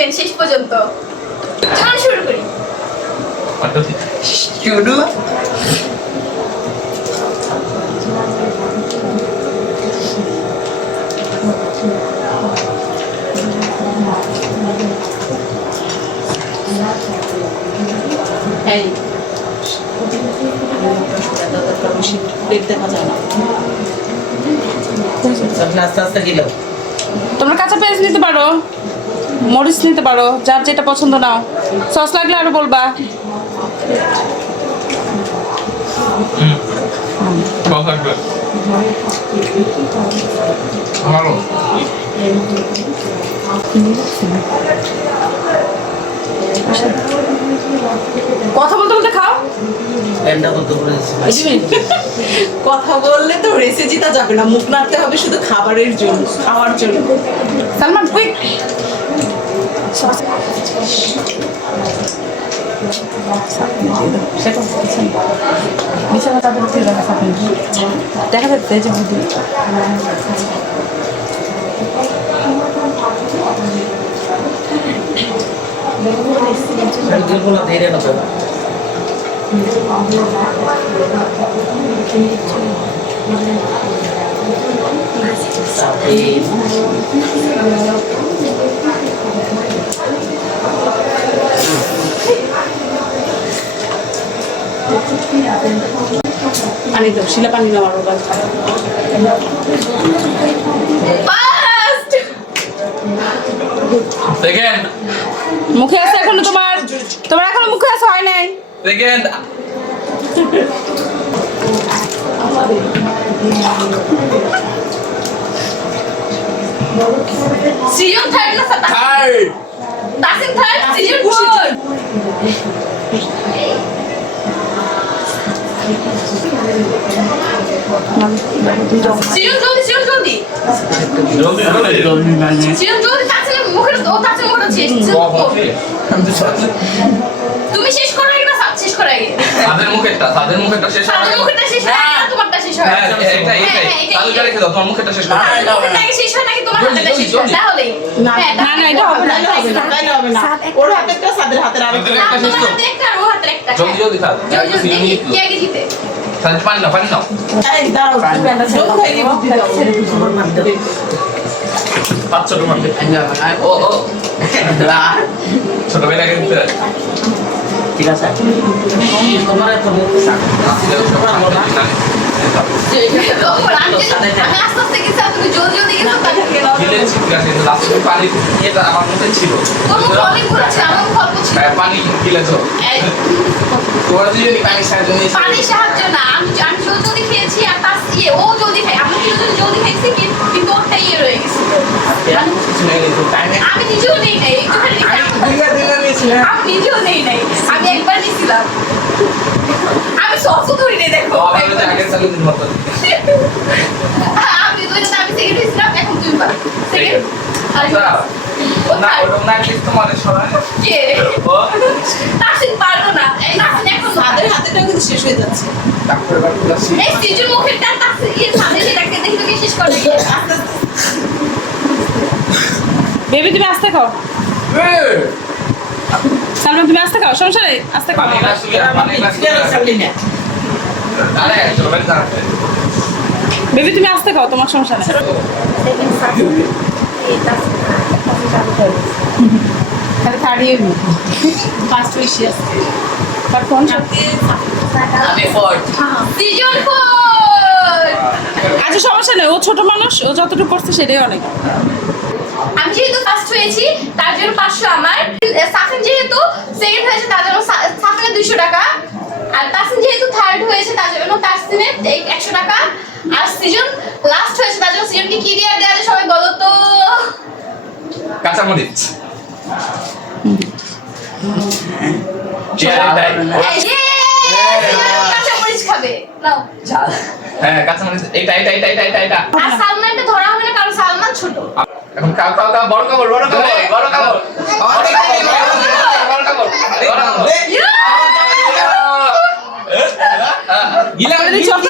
দেখবেন শেষ পর্যন্ত। চলুন শুরু করি। শুরু। এই। তোমরা কাঁচা পেঁয়াজ নিতে পারো। মরিচ নিতে পারো যার যেটা পছন্দ নাও। সস লাগলে আরও বলবা। কথা বলতে বলতে খাও। কথা বললে তো রেসিপিটা যাবে না মুখ নাড়তে হবে শুধু খাবারের জন্য খাওয়ার জন্য। সালমান কুইক দেখা যাচ্ছে এই যে বুদ্ধি দিলগুলো ধীরে পানি দাও শিলা পানি দাও আরও গাছ। মুখে আছে এখনও তোমার তোমার এখনও মুখে আছে হয় নাই? সিজন থার্ড না থার্ড থার্ড সিজন ফোর তুমি শেষ করো আগে শেষ করো আগে তাদের মুখেরটা তাদের মুখেরটা শেষ তাদের মুখেরটা শেষ হয় তোমারটা শেষ হয়। হ্যাঁ এটাই এটাই। রেখে দাও তোমার মুখেরটা শেষ করো। মুখেরটা শেষ হয় নাকি? তোমার হাতেরটা শেষ জলদি। না না না এটা হবে না। তাইলে হবে না। তাইলে হবে না। সাদের হাতের আরেকটা একটা শেষ করো একটা আর ওর হাতের একটা জলদি জলদি খাও। জলদি জলদি কে আগে জিতে তাহলে পানি নাও পানি নাও। এই দাঁড়াও জলদি খাইয়ে দাও। পাঁচ ছোট মারবে ও ও। ছোট কিন্তু ঠিক আছে। তোমার এত পানি হ্যাঁ, গিলেছো তোমরা দুজনই পানি সাহায্য নিয়েছো পানির সাহায্য না আমি আমি জলদি খেয়েছি আর তার ইয়ে ও জলদি খাই আমি জলদি জলদি খাইছি কিন্তু ইয়ে রয়ে গেছিল আমি নিজেও নেই নাই আমি- নিজেও নেই নাই আমি একবার নিছিলাম আমি সসও ধরি নেই দেখো। আমি সালে আমি দুইটা আমি সেকেন্ড হয়েছিলাম এখন সেকেন্ড আর আচ্ছা। ও না। ওটা না তোমাদের সবাই কে ও নাসিন পারব না এই নাসিন এখন সাদের হাতেরটা কিন্তু শেষ হয়ে যাচ্ছে। এই সিজুর মুখের ইয়ে সামনে সেটাকে দেখি তোকে শেষ করে। দিই আস্তে আস্তে। বেবি তুমি আস্তে খাও। সালমান তুমি আস্তে খাও সমস্যা নেই আস্তে খাও। বেবি তুমি আস্তে খাও তোমার সমস্যা নেই। তাহলে থার্ড ইয়ার ফার্স্ট উইশিয়াস আচ্ছা সমস্যা নেই ও ছোট মানুষ ও যতটুকু করছে সেটাই অনেক। আমি যেহেতু ফার্স্ট হয়েছি তার জন্য পাঁচশো আমার। সাফিন যেহেতু সেকেন্ড হয়েছে তার জন্য সাফিনের দুইশো টাকা। আর তাসিন যেহেতু থার্ড হয়েছে তার জন্য তাসিনের এই একশো টাকা। আর সিজন লাস্ট হয়েছে তার জন্য সিজনকে কি দিয়ে দেওয়া যায় সবাই বলো তো? কাঁচামরিচ। হ্যাঁ এখন কাউ কাউ কাউ বড় কাপড় বড় কাপড় বড় কাপড়। গিলা